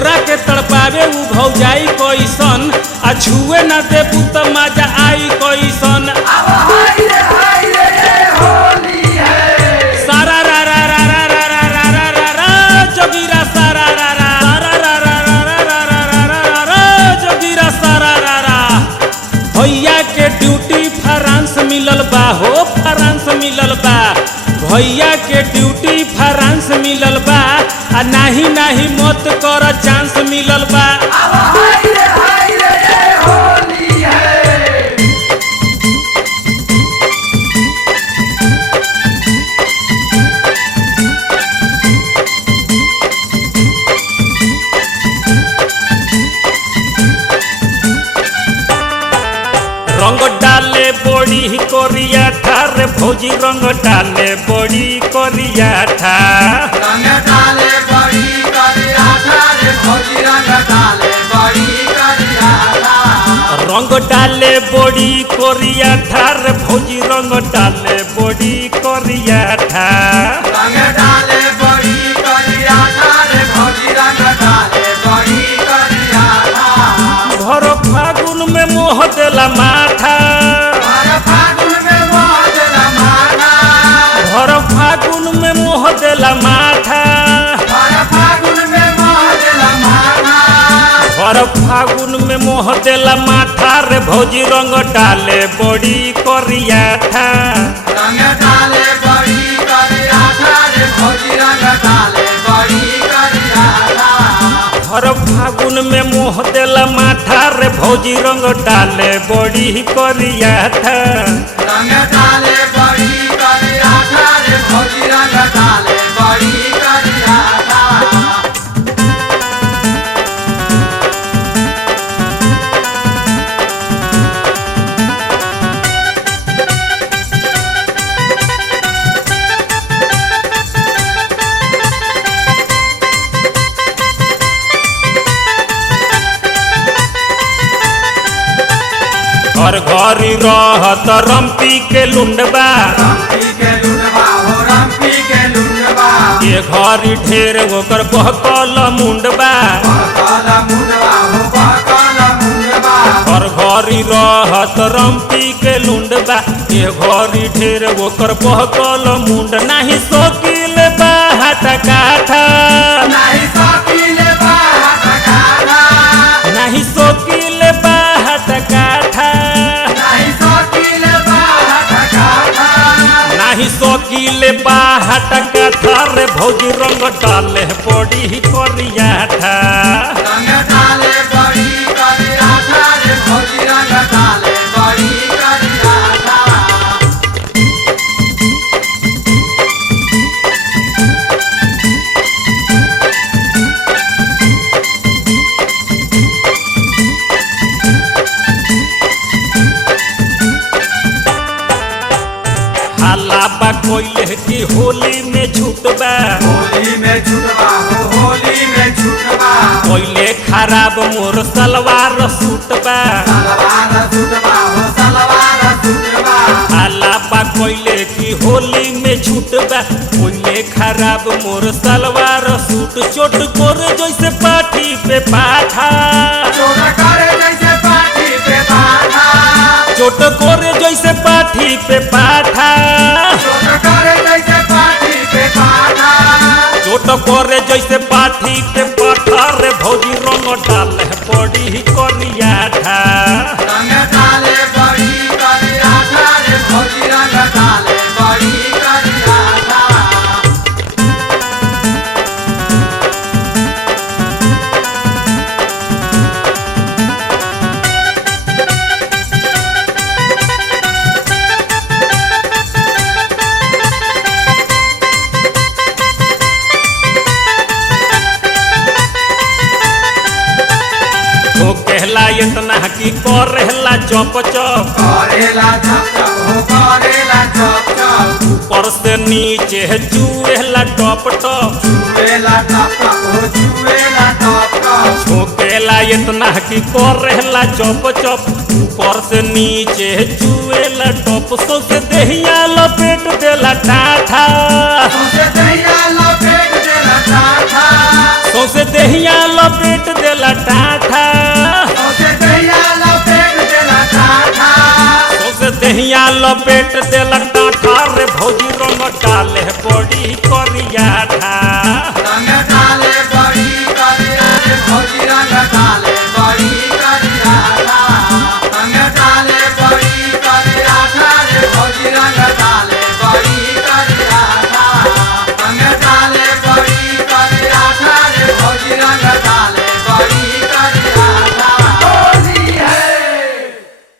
तोरा के तड़पावे उ भौजाई कैसन आ छुए न देबू त मजा आई कैसन। सारा रा रा रा रा रा रा रा रा रा रा जोगिरा सारा रा रा रा रा रा रा रा रा रा रा जोगिरा सारा रा रा। भैया के ड्यूटी फ्रांस मिलल बा हो फ्रांस मिलल बा। भैया के ड्यूटी फ्रांस मिलल बा आ नाही नाही मत कर चांस मिलल बा। रंग डाले बड़ी कोरिया था रे भौजी रंग डाले बड़ी कोरिया था। रंग डाले बड़ी करिया था रे भौजी रंग डाले बड़ी करिया था। रंग डाले बड़ी कोरिया था रे भौजी रंग डाले बड़ी कोरिया था। रंग डाले बड़ी करिया था रे भौजी रंग डाले बड़ी करिया था। भर फागुन में मोह देला माथा। भर फागुन में मोह देला माथा। भर फागुन में मोह देला माथा। भर फागुन में मोह देला माथा। भर फागुन में मोह देला माथा रे भौजी रंग डाले बड़ी कोरिया था। रंग डाले बड़ी करिया था रे भौजी रंग डाले बड़ी करिया था। भर फागुन में मोह देला माथा रे भौजी रंग डाले बड़ी कोरिया था। रंग डाले बड़ी करिया था रे भौजी रंग डाले बड़ी करिया था। घर घरी रहत रम्पी के लुंडबा। रम्पी के लुंडबा हो रम्पी के लुंडबा। ये घरी ढेर ओकर बहकल मुंडबा। बहकल मुंडबा हो बहकल मुंडबा। घर घरी रहत रम्पी के लुंडबा। ये घरी ढेर ओकर बहकल मुंड नाही सोकिल बा हाथ काठा। नहीं सोकिल बा हाथ काठा। नाही सोकिल बा हाथ काठा। नहीं सोकिल बा हाथ काठा। नाही सोकिल बा हाथ काठा रे भौजी रंग डाले बड़ी कोरिया था। रंग डाले बड़ी करिया था रे भौजी रंग डाले बड़ी करिया था। हाला बा कोइले की होली में छूटबा। होली में छूटबा हो होली में छूटबा। कोइले खराब मोर सलवार सूटबा। सलवार छूटबा हो सलवार छूटबा। हाला बा कोइले की होली में छूटबा। कोइले खराब मोर सलवार सूट चोट कोर जैसे पाठी पे पाठा। चोट करे जैसे पाठी पे पाठा। चोट कोरे जैसे पाठी पे पाठा। चोट करे जैसे पाठी पे पाठा। चोट कोरे जैसे पाठी पे पाठा रे भौजी रंग डाले बड़ी कोरिया था। रंग डाले बड़ी करिया था रे भौजी रंग डाले बड़ी करिया था। कहला इतना की करेला चप चप। करेला चप चप हो करेला चप चप। ऊपर से नीचे चुएला टप टप। चुएला टप टप हो चुएला टप टप। झोंकेला इतना की करेला चप चप। ऊपर से नीचे चुएला टप सौसे देहिया लपेट देला ठाठा। सौसे देहिया लपेट देला ठाठा। सौसे देहिया